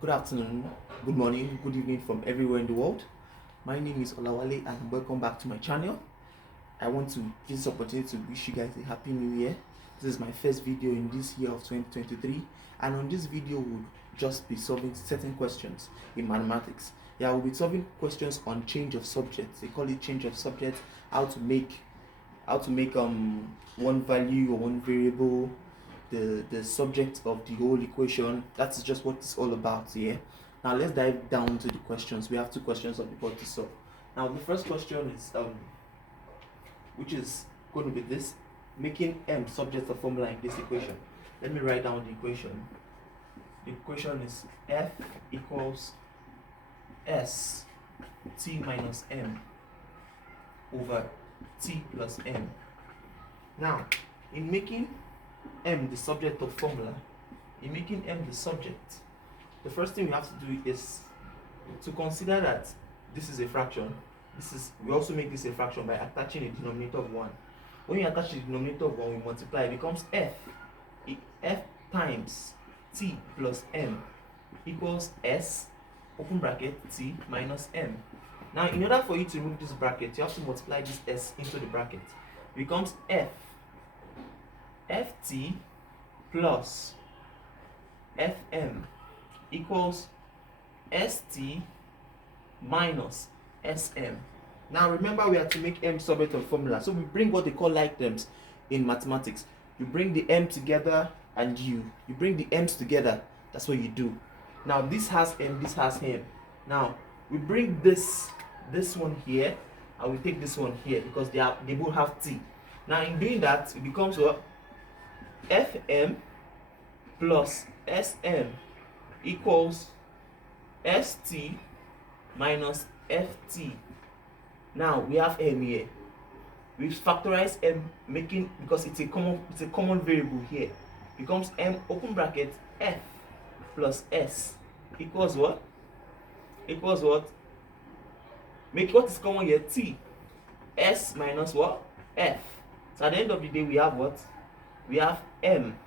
Good afternoon, good morning, good evening from everywhere in the world. My name is Olawale and welcome back to my channel. I want to use this opportunity to wish you guys a happy new year. This is my first video in this year of 2023, and on this video we'll just be solving certain questions in mathematics. Yeah, we'll be solving questions on change of subjects. They call it change of subjects, how to make one value or one variable the subject of the whole equation. That's just what it's all about here. Now let's dive down to the questions. We have two questions on the board to solve. Now the first question is which is going to be this: making m subject of formula in this equation. Let me write down the equation. The equation is f equals s t minus m over t plus m. Now, in making m the subject of formula, the first thing we have to do is to consider that this is a fraction. We also make this a fraction by attaching a denominator of 1. When you attach the denominator of 1, we multiply, it becomes f times t plus m equals s open bracket t minus m. Now, in order for you to remove this bracket, you have to multiply this s into the bracket. It becomes ft plus fm equals st minus sm. Now remember, we have to make m subject of formula, so we bring what they call like terms in mathematics. You bring the m together and you bring the m's together. That's what you do. Now this has m, this has m. Now we bring this one here and we take this one here because they both have t. Now in doing that, it becomes what? Fm plus Sm equals St minus Ft. Now we have m here. We factorize m, because it's a common variable here. Becomes m open bracket f plus s equals what? Make what is common here, t. S minus what? F. So at the end of the day, we have what? We have m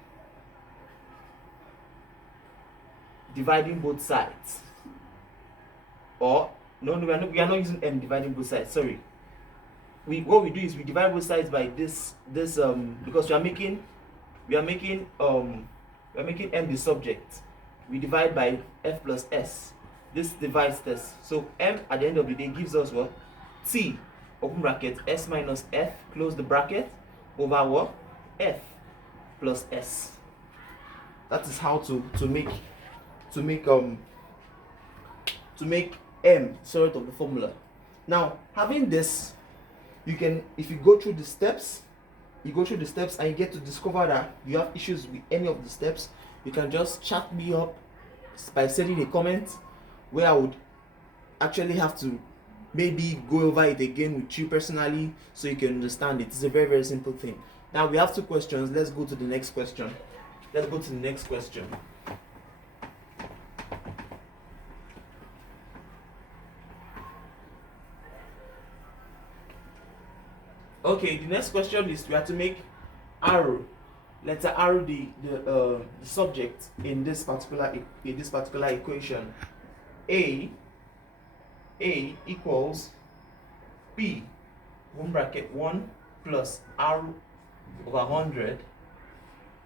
dividing both sides. Or no, we are not using m dividing both sides. Sorry. What we do is we divide both sides by this because we are making m the subject. We divide by f plus s. This divides this. So m at the end of the day gives us what? T open bracket s minus f close the bracket over what? F plus s. That is how to make m subject of the formula. Now, having this, you can, if you go through the steps and you get to discover that you have issues with any of the steps, you can just chat me up by sending a comment where I would actually have to maybe go over it again with you personally so you can understand it. It's a very, very simple thing. Now we have two questions. Let's go to the next question. Okay, the next question is we have to make letter R the subject in this particular equation. A equals P 1 plus R over 100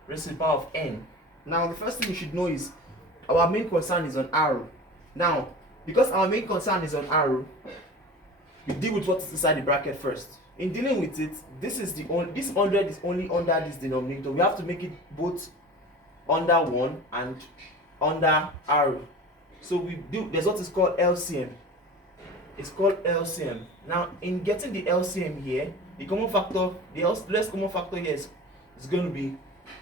raised to the power of n. Now the first thing you should know is our main concern is on R. Now, because our main concern is on R, we deal with what is inside the bracket first. In dealing with it, this 100 is only under this denominator. We have to make it both under 1 and under R. So there's what is called LCM. It's called LCM. Now, in getting the LCM here, the less common factor here is going to be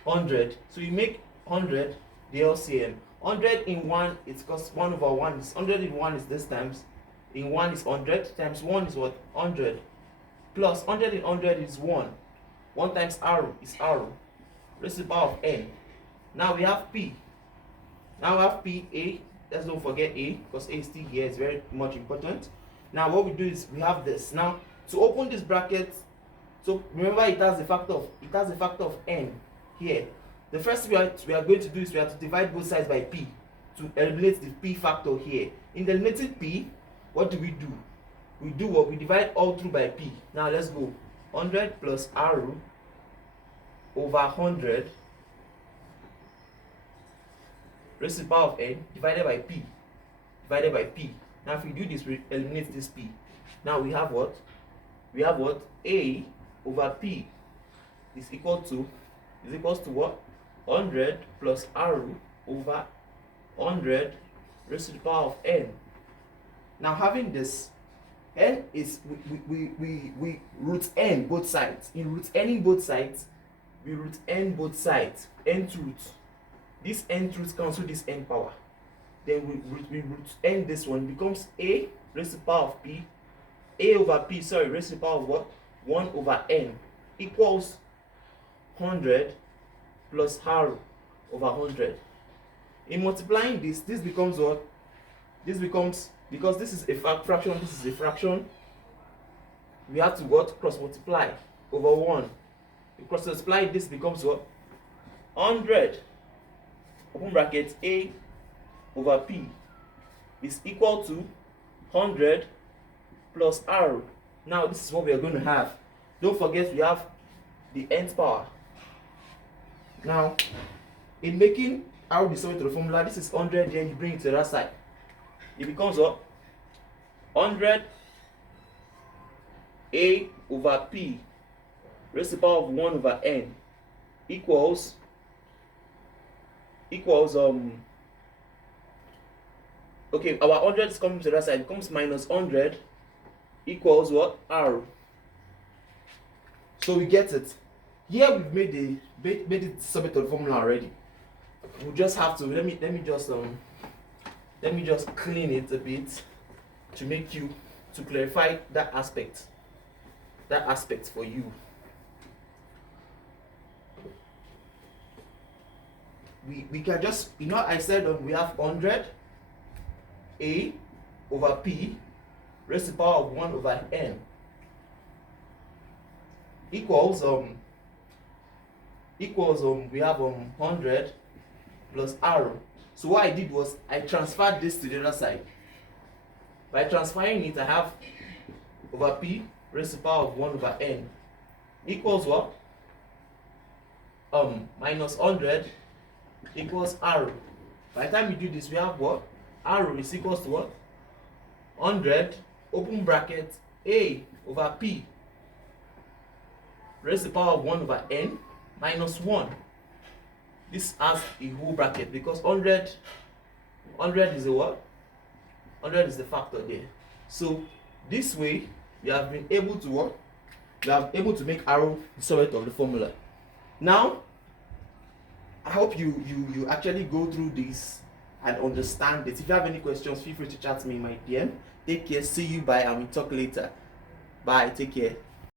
100. So you make 100 the LCM. 100 in 1, it's because 1 over 1 is 100 in 1 is this times. In 1 is 100 times 1 is what? 100. Plus 100 in 100 is 1. 1 times R is R. Raised to the power of n. Now we have P. A. Let's don't forget A, because A is still here. It's very much important. Now what we do is we have this. Now to open this bracket, so remember it has a factor of n here. The first thing we are going to do is we have to divide both sides by p. to eliminate the p factor here. In eliminating p, what do? We do what? We divide all through by p. Now let's go. 100 plus r over 100 raised to the power of n divided by p. Divided by p. Now if we do this, we eliminate this p. Now we have what? We have what? A over p is equals to what? 100 plus r over 100 raised to the power of n. Now having this, n is we root n both sides. In root n both sides, we root n both sides. Nth root. This nth root cancel this n power. Then we root n this one becomes a raised to the power of p. A over p, sorry, raised to the power of what? 1 over n equals 100 plus r over 100. In multiplying this becomes what? This becomes, because this is a fraction, this is a fraction, we have to what? Cross multiply over 1. We cross multiply, this becomes what? 100 open bracket a over p is equal to 100 plus r. Now this is what we are going to have. Don't forget we have the nth power. Now in making r the sum to the formula, this is 100, then you bring it to the other side. It becomes what? 100 a over p raised to the power of 1 over n equals okay, our 100 is coming to the other side, it becomes minus 100 equals what? R. So we get it. Here we've made it subject to the formula already. We just have to let me just clean it a bit to clarify that aspect for you. We can just, I said we have 100 a over p raised to the power of 1 over n equals we have 100 plus r. So what I did was I transferred this to the other side. By transferring it, I have over p raised to the power of 1 over n equals what? Minus 100 equals r. By the time you do this, we have what? R is equals to what? 100 open bracket a over p raised to the power of 1 over n minus 1. This has a whole bracket because 100 is a what? 100 is the factor there. So this way we have been able to what? We are able to make r the subject of the formula. Now I hope you actually go through this and understand it. If you have any questions, feel free to chat me in my DM. Take care, see you, bye, and we talk later. Bye, take care.